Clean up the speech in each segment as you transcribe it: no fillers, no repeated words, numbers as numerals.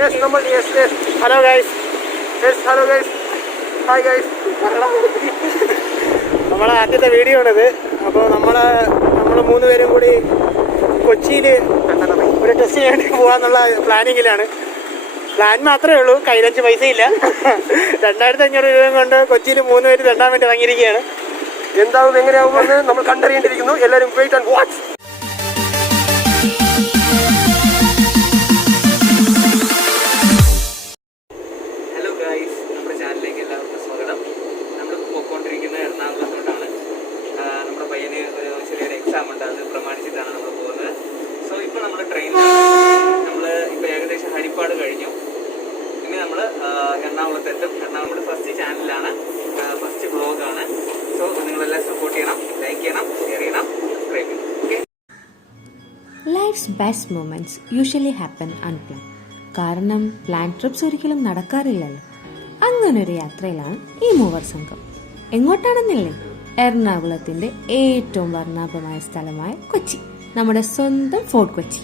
Hello guys, hi guys. നമ്മളെ ആദ്യത്തെ video ആണിത്. അപ്പോൾ നമ്മൾ 3 പേരും കൂടി കൊച്ചിയിൽ ഒരു ടെസ്റ്റിന് വേണ്ടി പോകാന്നുള്ള പ്ലാനിങ്ങിലാണ്. പ്ലാൻ മാത്രമേ ഉള്ളൂ, കയ്യിലഞ്ച് പൈസയില്ല. 2500 രൂപ കൊണ്ട് കൊച്ചിയിൽ 3 പേര് തെണ്ടാൻ വേണ്ടി ഇറങ്ങിയിരിക്കുകയാണ്. എന്താവും എങ്ങനെയാവുമെന്ന് നമ്മൾ കണ്ടറിയേണ്ടിയിരിക്കുന്നു. എല്ലാവരും wait and watch. Hello guys, നമ്മുടെ ചാനലിലേക്ക് എല്ലാവർക്കും സ്വാഗതം. നമ്മൾ പോയിക്കൊണ്ടിരിക്കുന്നത് എറണാകുളത്തോട്ടാണ്. നമ്മുടെ പയ്യന് ചെറിയൊരു എക്സാം ഉണ്ട്, അത് പ്രമാണിച്ചിട്ടാണ് നമ്മൾ പോകുന്നത്. സോ ഇപ്പോൾ നമ്മൾ ട്രെയിനിലാണ്. നമ്മൾ ഇപ്പോൾ ഏകദേശം ഹരിപ്പാട് കഴിഞ്ഞു. ഇനി നമ്മൾ എറണാകുളത്തെത്തും. എറണാകുളത്ത് ഫസ്റ്റ് ചാനലാണ്, ഫസ്റ്റ് വ്ളോഗാണ്. സോ നിങ്ങളെല്ലാം സപ്പോർട്ട് ചെയ്യണം, ലൈക്ക് ചെയ്യണം, ഷെയർ ചെയ്യണം, സബ്സ്ക്രൈബ് ചെയ്യണം. Okay. Life's best moments usually happen unplanned. കാരണം പ്ലാൻ ട്രിപ്സ് ഒരിക്കലും നടക്കാറില്ലല്ലോ. അങ്ങനൊരു യാത്രയിലാണ് ഈ മൂവർ സംഘം. എങ്ങോട്ടാണെന്നില്ലേ? എറണാകുളത്തിന്റെ ഏറ്റവും വർണ്ണാഭമായ സ്ഥലമായ കൊച്ചി, നമ്മുടെ സ്വന്തം ഫോർട്ട് കൊച്ചി.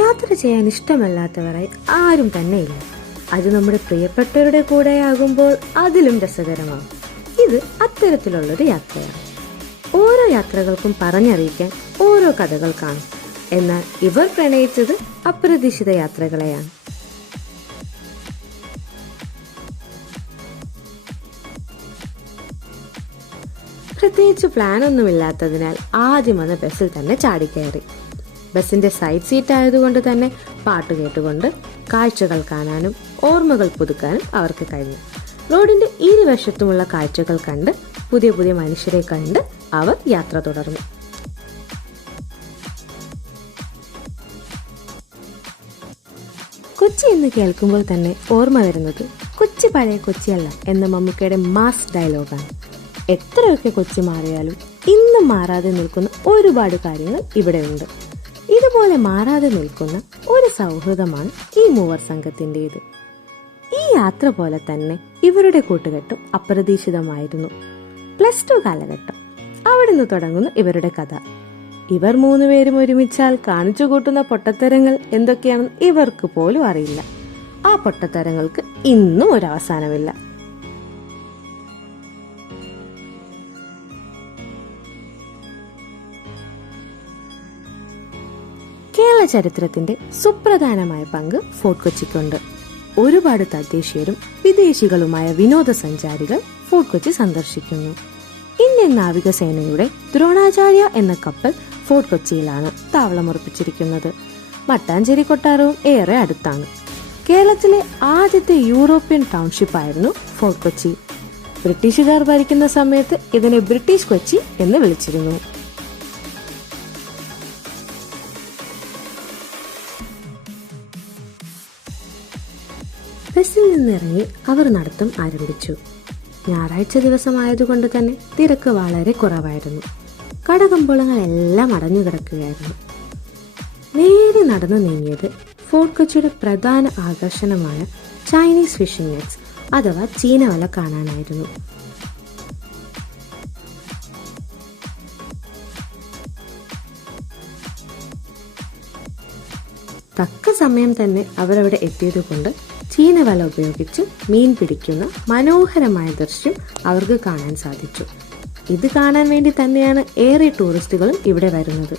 യാത്ര ചെയ്യാൻ ഇഷ്ടമല്ലാത്തവരായി ആരും തന്നെയില്ല. അത് നമ്മുടെ പ്രിയപ്പെട്ടവരുടെ കൂടെയാകുമ്പോൾ അതിലും രസകരമാകും. ഇത് അത്തരത്തിലുള്ളൊരു യാത്രയാണ്. ഓരോ യാത്രകൾക്കും പറഞ്ഞറിയിക്കാൻ ഓരോ കഥകൾ കാണും. എന്നാൽ ഇവർ പ്രണയിച്ചത് അപ്രതീക്ഷിത യാത്രകളെയാണ്. പ്രത്യേകിച്ച് പ്ലാനൊന്നുമില്ലാത്തതിനാൽ ആദ്യം വന്ന ബസ്സിൽ തന്നെ ചാടിക്കയറി. ബസ്സിന്റെ സൈഡ് സീറ്റ് ആയതുകൊണ്ട് തന്നെ പാട്ട് കേട്ടുകൊണ്ട് കാഴ്ചകൾ കാണാനും ഓർമ്മകൾ പുതുക്കാനും അവർക്ക് കഴിഞ്ഞു. റോഡിന്റെ ഇരുവശത്തുമുള്ള കാഴ്ചകൾ കണ്ട് പുതിയ പുതിയ മനുഷ്യരെ കണ്ട് അവർ യാത്ര തുടർന്നു. കൊച്ചി എന്ന് കേൾക്കുമ്പോൾ തന്നെ ഓർമ്മ വരുന്നത് കൊച്ചി പഴയ കൊച്ചിയല്ല എന്ന മമ്മൂക്കയുടെ മാസ് ഡയലോഗാണ്. എത്രയൊക്കെ കൊച്ചി മാറിയാലും ഇന്നും മാറാതെ നിൽക്കുന്ന ഒരുപാട് കാര്യങ്ങൾ ഇവിടെയുണ്ട്. ഇതുപോലെ മാറാതെ നിൽക്കുന്ന ഒരു സൗഹൃദമാണ് ഈ മൂവർ സംഘത്തിൻ്റെത്. ഈ യാത്ര പോലെ തന്നെ ഇവരുടെ കൂട്ടുകെട്ടും അപ്രതീക്ഷിതമായിരുന്നു. +2 കാലഘട്ടം, അവിടുന്ന് തുടങ്ങുന്നു ഇവരുടെ കഥ. ഇവർ 3 പേരും ഒരുമിച്ചാൽ കാണിച്ചു കൂട്ടുന്ന പൊട്ടത്തരങ്ങൾ എന്തൊക്കെയാണെന്ന് ഇവർക്ക് പോലും അറിയില്ല. ആ പൊട്ടത്തരങ്ങൾക്ക് ഇന്നും ഒരവസാനമില്ല. കേരള ചരിത്രത്തിന്റെ സുപ്രധാനമായ പങ്ക് ഫോർട്ട് കൊച്ചിക്കുണ്ട്. ഒരുപാട് തദ്ദേശീയരും വിദേശികളുമായ വിനോദസഞ്ചാരികൾ ഫോർട്ട് കൊച്ചി സന്ദർശിക്കുന്നു. ഇന്ത്യൻ നാവികസേനയുടെ ദ്രോണാചാര്യ എന്ന കപ്പൽ ഫോർട്ട് കൊച്ചിയിലാണ് താവളമുറപ്പിച്ചിരിക്കുന്നത്. മട്ടാഞ്ചേരി കൊട്ടാരവും ഏറെ അടുത്താണ്. കേരളത്തിലെ ആദ്യത്തെ യൂറോപ്യൻ ടൗൺഷിപ്പ് ആയിരുന്നു ഫോർട്ട് കൊച്ചി. ബ്രിട്ടീഷുകാർ ഭരിക്കുന്ന സമയത്ത് ഇതിനെ ബ്രിട്ടീഷ് കൊച്ചി എന്ന് വിളിച്ചിരുന്നു. ബസ്സിൽ നിന്നിറങ്ങി അവർ നടത്തം ആരംഭിച്ചു. ഞായറാഴ്ച ദിവസമായതുകൊണ്ട് തന്നെ തിരക്ക് വളരെ കുറവായിരുന്നു. കടകമ്പോളങ്ങളെല്ലാം അടഞ്ഞു കിടക്കുകയായിരുന്നു. നേരെ നടന്നു നീങ്ങിയത് ഫോർട്ട് കൊച്ചിയുടെ പ്രധാന ആകർഷണമായ ചൈനീസ് ഫിഷിംഗ് നെറ്റ്സ് അഥവാ ചീനവല കാണാനായിരുന്നു. തക്ക സമയം തന്നെ അവരവിടെ എത്തിയതുകൊണ്ട് ചീനവല ഉപയോഗിച്ച് മീൻ പിടിക്കുന്ന മനോഹരമായ ദൃശ്യം അവർക്ക് കാണാൻ സാധിച്ചു. ഇത് കാണാൻ വേണ്ടി തന്നെയാണ് ഏറെ ടൂറിസ്റ്റുകളും ഇവിടെ വരുന്നത്.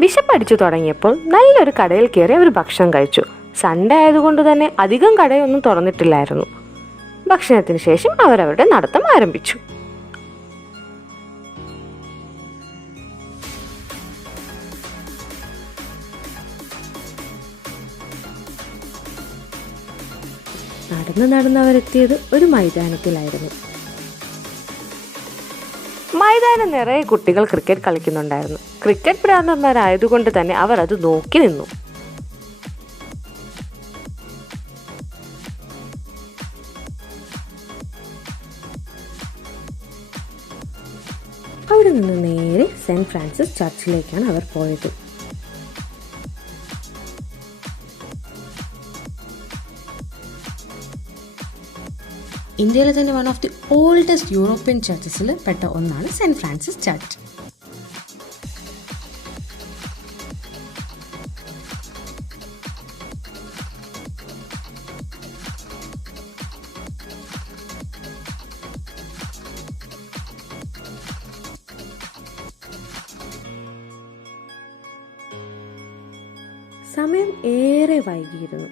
വിശപ്പടിച്ചു തുടങ്ങിയപ്പോൾ നല്ലൊരു കടയിൽ കയറി അവർ ഭക്ഷണം കഴിച്ചു. സൺഡേ ആയതുകൊണ്ട് തന്നെ അധികം കടയൊന്നും തുറന്നിട്ടില്ലായിരുന്നു. ഭക്ഷണത്തിന് ശേഷം അവരവരുടെ നടത്തം ആരംഭിച്ചു. നടന്ന് അവരെത്തിയത് ഒരു മൈതാനത്തിലായിരുന്നു. മൈതാനം നിറയെ കുട്ടികൾ ക്രിക്കറ്റ് കളിക്കുന്നുണ്ടായിരുന്നു. ക്രിക്കറ്റ് ഭ്രാന്തന്മാരായതുകൊണ്ട് തന്നെ അവർ അത് നോക്കി നിന്നു. അവിടെ നിന്ന് നേരെ സെന്റ് ഫ്രാൻസിസ് ചർച്ചിലേക്കാണ് അവർ പോയത്. ഇന്ത്യയിലെ തന്നെ one of the oldest European ചർച്ചസിൽ പെട്ട ഒന്നാണ് സെന്റ് ഫ്രാൻസിസ് ചർച്ച്. സമയം ഏറെ വൈകിയിരുന്നു.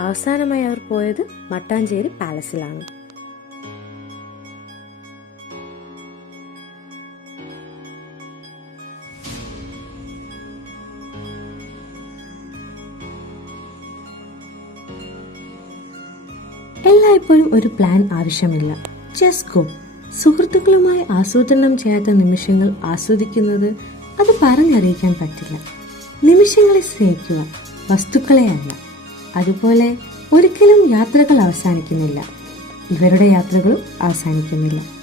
അവസാനമായി അവർ പോയത് മട്ടാഞ്ചേരി പാലസിലാണ്. എല്ലായ്പ്പോഴും ഒരു പ്ലാൻ ആവശ്യമില്ല. Just go. സുഹൃത്തുക്കളുമായി ആസൂത്രണം ചെയ്യാത്ത നിമിഷങ്ങൾ ആസ്വദിക്കുന്നത് അത് പറഞ്ഞറിയിക്കാൻ പറ്റില്ല. നിമിഷങ്ങളെ സ്നേഹിക്കുക, വസ്തുക്കളെ അല്ല. അതുപോലെ ഒരിക്കലും യാത്രകൾ അവസാനിക്കുന്നില്ല. ഇവരുടെ യാത്രകളും അവസാനിക്കുന്നില്ല.